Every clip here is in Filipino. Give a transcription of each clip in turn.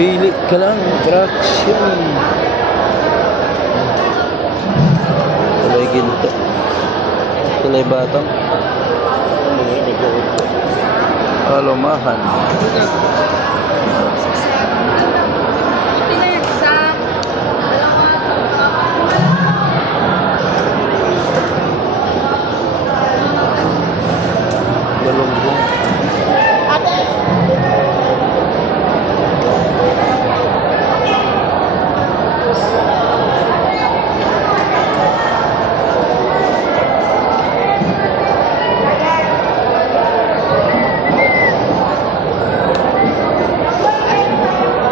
Pili ka lang, traction. Tulay ginto. Tulay batang. Alumahan. Galunggong.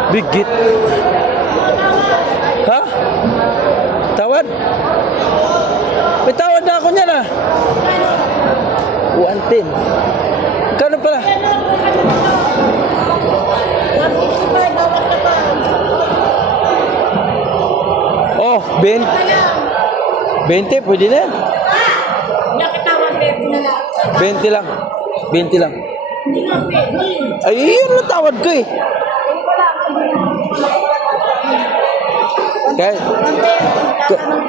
Bigit. Ha? Tawad? May tawad na ako niyan ah. 110. Kano pala? Oh, 20. 20, pwede na yan. 20 lang. 20 lang. Ay, yun ang tawad ko eh.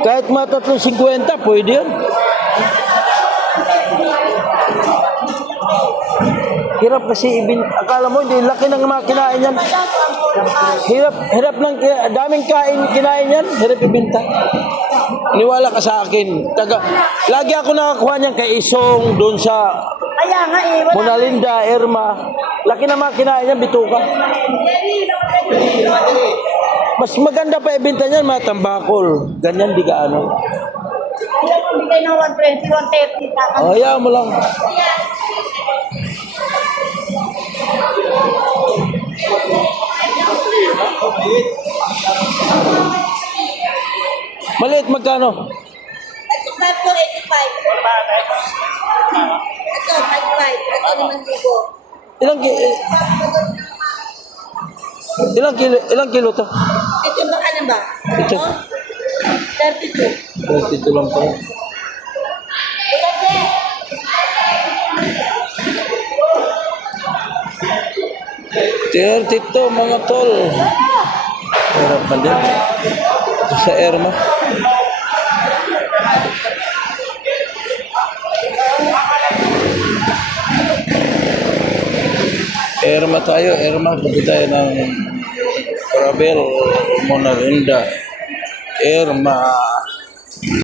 Kahit mga 350, pwede yun. Hirap kasi akala mo hindi laki ng mga kinain yan. Hirap ng daming kinain yan, hirap ibenta. Niwala ka sa akin. Lagi ako nakakuha niyan kay Isong doon sa Mona Linda, Irma. Laki ng mga kinain yan, bituka. Mas maganda pa ibenta niyan mga tambakol. Ganyan di gaano. Ayaw mo bigay ng 120, 130. Oh, ayaw mo lang. Maliit magkano? Ito 5 to 85. Ito 55. Ito 5,000. Ilang kilo to? Ito ba ano ba? Ito. 32. 32 lang to. Ito mga tol. Hirap man din. Ito sa Irma. Irma tayo. Irma. Pagkita tayo ng Corabel, Mona Linda. Irma.